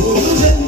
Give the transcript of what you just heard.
我不见